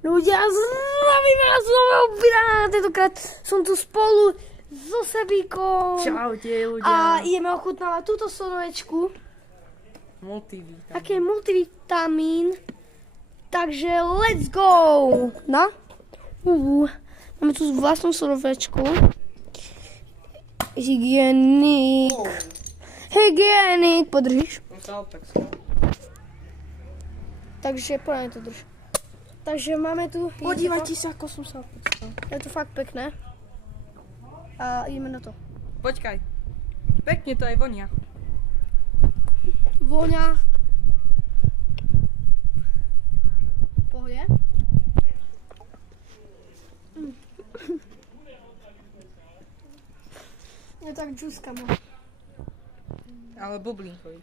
Ľudia, zdravíme vás z nového videa. Tentokrát som tu spolu so Sebíkom. Čaute ľudia. A ideme ochutnávať túto sonovečku. Multivitamín. Aký je multivitamín. Takže let's go. No. Máme tu vlastnú sonovečku. Hygienik. Hygienik. Podržíš? Takže poďme to drž. Takže máme tu... Podívajte sa, ako som sa opýtal. Je to fakt pekné. A ideme na to. Počkaj. Pekne to aj vonia. Voňa. Pohode. Je tak džuskamo. Ale bublinkový.